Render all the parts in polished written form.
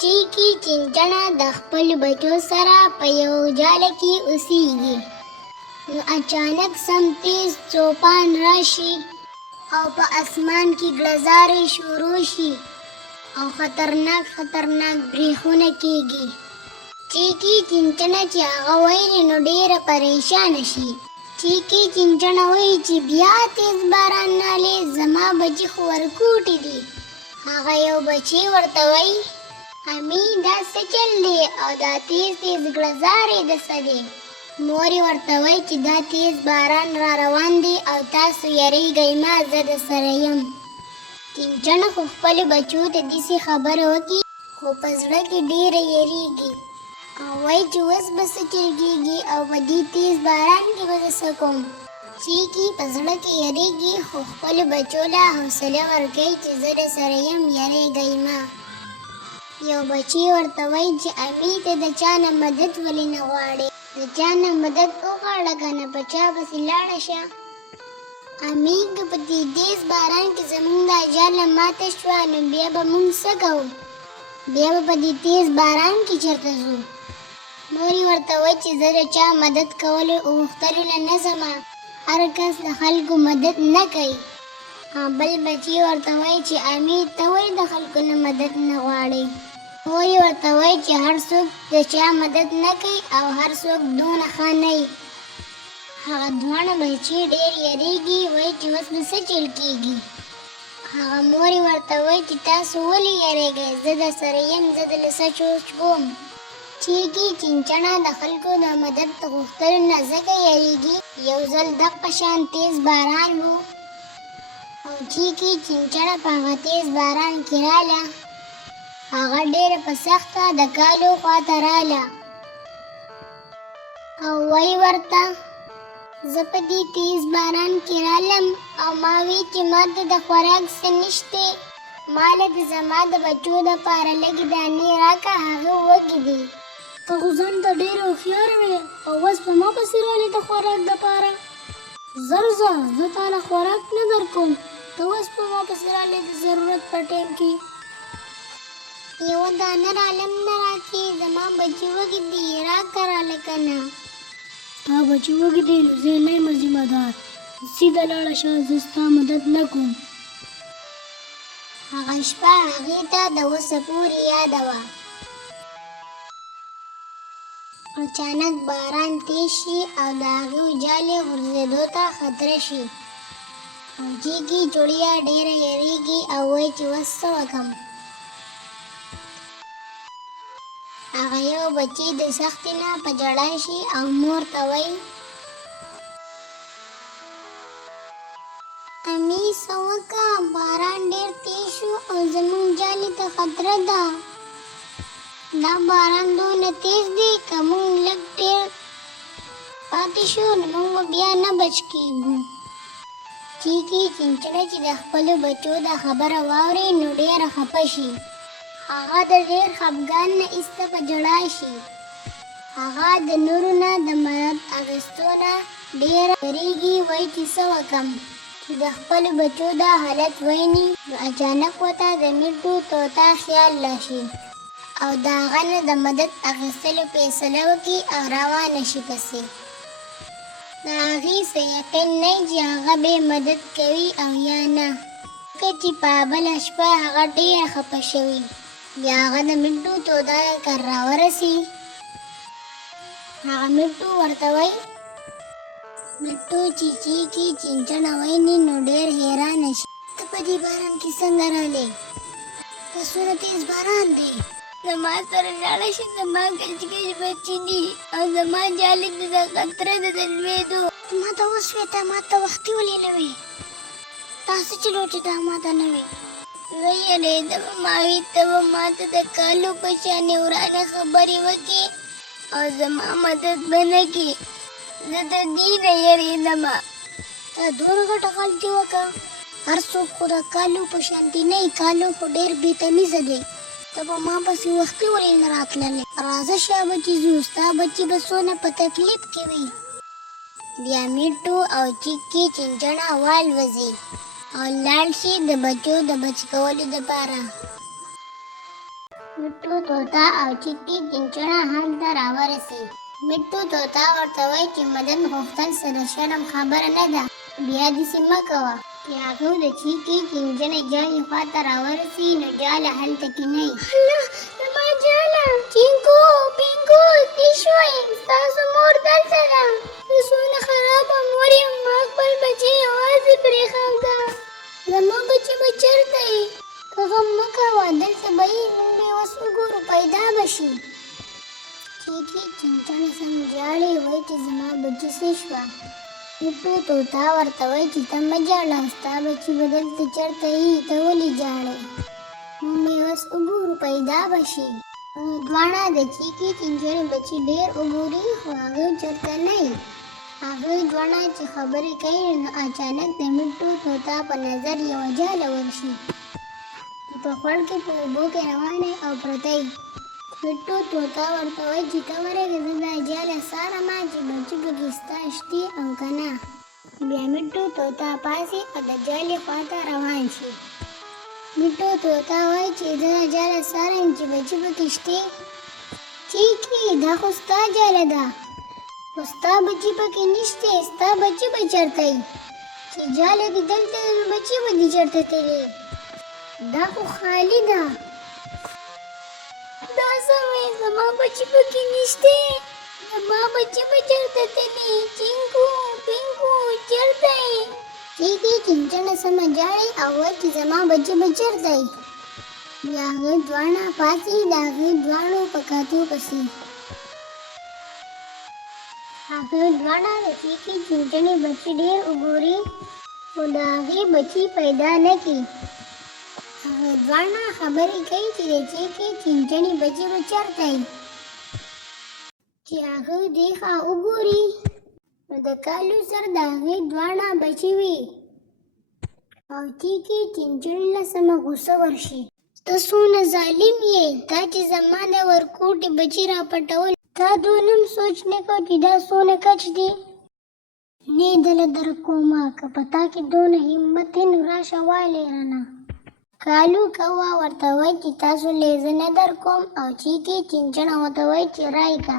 چیکی چنچڼه د خپل بچو سره په یو جاله کې اوسیږي، نو اچانک سم تیز طوفان راشي او په اسمان کې ګړزارې شروع شي او خطرناک بریښونه کېږي. چیکی چنچڼه چې هغه ویلې نو ډېره پریشانه شي. چیکی چنچڼه وایي چې بیا تیز باران نالې زما بچي خو ورکوټي دي. هغه یو بچی ورته وایي امي دا څه چل دی او دا تیز ګړزارې د څه دی؟ مور یې ورته وایي چې دا تیز باران را روان دی او تاسو یریږئ مه، زه درسره یم. چنچڼه خو خپلو بچو ته داسې خبره وکړي خو په زړه کې ډېره یریږي او وایي چې اوس به څه چل کېږي او په دې تیز باران کې به زه څه کوم. چیکی په زړه کې یریږي خو خپلو بچو له حوصله ورکوي چې زه درسره یم، یریږئ مه. یو بچی ورته وایي چې امي ته د چا نه مدد ولې نه غواړې؟ د چا نه مدد وغواړه که نه، په چا پسې لاړه شه. امي که په دې تیز باران کې زموږ دا جاله ماته شوه نو بیا به موږ څه کوو؟ بیا به په دې تیز باران کې چېرته ځو؟ مور یې ورته وایي چې زه د چا مدد کولو غوښتلو نه نه ځمه، هر کس د خلکو مدد نه کوي. بل بچی ورته وایي چې امي ته ولې د خلکو نه مدد نه غواړې؟ مور یې ورته وایي چې هر څوک د چا مدد نه کوي او هر څوک دونه ښه نه وي. هغه دواړه بچي ډېر یریږي، وایي چې اوس به څه چل کېږي. هغه مور یې ورته وایي چې تاسو ولې یریږئ، زه درسره یم، زه دله څه سوچ کوم. چیکی چنچڼه د خلکو د مدد غوښتلو نه ځکه یریږي. یو ځل دغه شان تیز باران و او چیکی چنچڼه په هغه تیز باران کې راله. هغه ډېره په سخته د کالو خواته راله او وایي ورته زه په دې تیز باران کې رالم او ما وی چې ما ته د خوراک څه نشته، ما له د زما د بچو دپاره لږې دانې راکړه، هغه وږي دي. ته خو ځان ته ډېره هوښیاره وې او اوس په ما پسې رالې د خوراک دپاره. زر ځه، زه تا له خوراک نه درکوم، ته اوس په ما پسې رالې د ضرورت په ټیم کې. یوه دانه رالم نه راکړې، زما بچي وږي دي، راکړه راله که نه. ستا بچي وږي دی نو زه نه یم ذمه دار، سیده لاړه شه، زه ستا مدد نه کوم. هغه شپه هغې ته د اوسه پورې یاده وه. اچانک باران تیز شي او د هغې جالې غورځېدو ته خطره شي او چیکی چوړیا ډېره یریږي او وایي چې اوس څه وکړم. هغه یو بچی د سختۍ نه په ژړا شي او مور ته وایي امي څه وکړه، باران ډېر تیز شو او زموږ جالې ته خطره ده. دا باران دونه تیز دی که موږ لږ ډېر پاتې شو نو موږ به بیا نه بچ کېږو. چیکی چنچڼه چې د خپلو بچو دا خبره واوري نو ډېره خفه شي. هغه د ډېر خفګان نه ایسته په ژړا شي. هغه د نورو نه د مدد اخیستو نه ډېره ویریږي، وایي چې څه وکړم. چې د خپلو بچو دا حالت ویني نو اچانک ورته د میټو طوطا خیال راشي او د هغه نه د مدد اخیستلو فیصله وکړي او روانه شي پسې. د هغې څه یقین نه وي چې هغه به مدد کوي او یا نه، ځکه چې په بله شپه هغه ډېره خفه شوي. بیا هغه د میټو طوطا کر راورسي. هغه میټو ورته وایي میټو چې چیکی چنچڼه ویني نو ډېر حیرانه شي. ته په دې باران کې څنګه رالې؟ ته څومره تیز باران دی؟ زما سره لاړه شي، زما کچ کچ بچي دي او زما جالې ته د خطره ده د لوېدو. ته ما ته وسوې، ته ما ته وختي ولې نه وې؟ تا څه چلو چې دا ما ته نه وې؟ زه یېرېدم ما وی ته به ما ته د کالو په شانې ورانه خبرې وکړې او زما مدد به نه کړې. زه د دې نه یېرېدم. تا دونه غټه غلطي وکړه. هر څوک خو د کالو په شانتې نه وي، کالو خو ډېر بېتمیزه دی. ته به ما پسې وختي ولې نه راتللې؟ راځه شا بچي ځو، ستا بچي به څونه په تکلیف کې وي. بیا میټو او چیکی چنچڼه والوځي او لاړ شي د بچو د بچ کولو دپاره. मिट्टू तोता او چیکی چنچڼه هلته راورسي. मिट्टू तोता ورته وایي چې مدن غوښتل څه د شرم خبره نه ده، بیا داسې مه کوه. چې هغه د چیکي چنچڼې جالې خواته راورسي نو جاله هلته کینئ. الله زما جاله! چینکو پینکو څه شوئ؟ ستاسو مور دلته ده. زه څونه خرابه مور یم، ما خپل بچی یوازې پرېښوده. زما بچی به چېرته یې؟ ته غم مه کوه، دلته به یې، موږ به یې اوس وګورو، پیدا به شي. چیکي چنچڼې سم ژاړي، وایي چې زما بچي څه شوه. मिट्टू तोता ورته وایي چې ته مه ژاړه، ستا بچي به دلته چېرته یي، ته ولې ژاړې؟ موږ به یې اوس وګورو، پیدا به شي. دواړه د چیکي چنچڼې بچي ډېر وګوري خو هغه چېرته نه یي. هغه دواړه چې خبرې کوي نو اچانک د मिट्टू तोता په نظر یوه جاله ورشي چې په خوړ کې په اوبو کې روانه او پرته یي. मिट्टू तोता ورته وایي چې ته ورېږه، زه دا جاله څارمه چې بچي پکې ستا شتي او که نه. بیا मिट्टू तोता پاسي او د جالې خواته روان شي. मिट्टू तोता وایي چې زه دا جاله څارم چې بچي پکې شتې. چیکي دا خو ستا جاله ده، خو ستا بچي پکې نشته، ستا بچي به چېرته یي؟ چې جاله دې دلته ده نو بچي به دې چېرته تللي؟ دا خو خالي ده. دا سمې زما بچی پکې نشته، زما بچی به چېرته تللی؟ چینکو پینکو چېرته یې؟ چیکي چنچڼه سمه ژاړي او وایي چې زما بچي به چېرته یي؟ بیا هغه دواړه پاڅي د هغې دواړو په کتو پسې. هغه دواړه د چیکي چنچڼې بچي ډېر وګوري خو د هغې بچي پیدا نه کړي. هغه دواړه خبرې کوي چې د چیکي چنچڼې بچي به چېرته یي. چې هغه دې خوا وګوري نو د کالو سر د هغې دواړه بچي وي او چیکي چنچڼې له سمه غوسه ورشي. ته څونه ظالم یې، تا چې زما د ورکوټې بچي راپټول، تا دونه هم سوچ نه کو چې دا څونه کچ دي. نه یې دله درکومه، که په تا کې دونه همت یې نو راشه وایلې رانه. کالو کوه ورته وایي چې تاسو له یې زه نه درکوم او چیکي چنچڼه ورته وایي چې رایې که.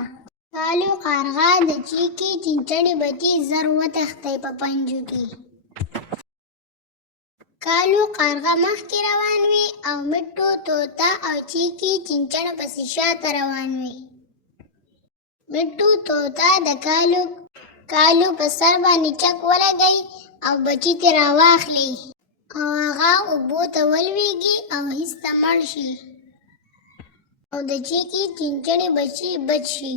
کالو کارغه د چیکي چنچڼې بچي زر وتښتی په پنجو کې. کالو کارغه مخکې روان وي او मिट्टू तोता او چیکي چنچڼه پسې شاته روان وي. मिट्टू तोता د کالو په سر باندې چک ولګوي او بچي ترې راواخلي او هغه اوبو ته ولویږي او هیڅ ته مړ شي او د چیکي چنچڼې بچي بچ شي.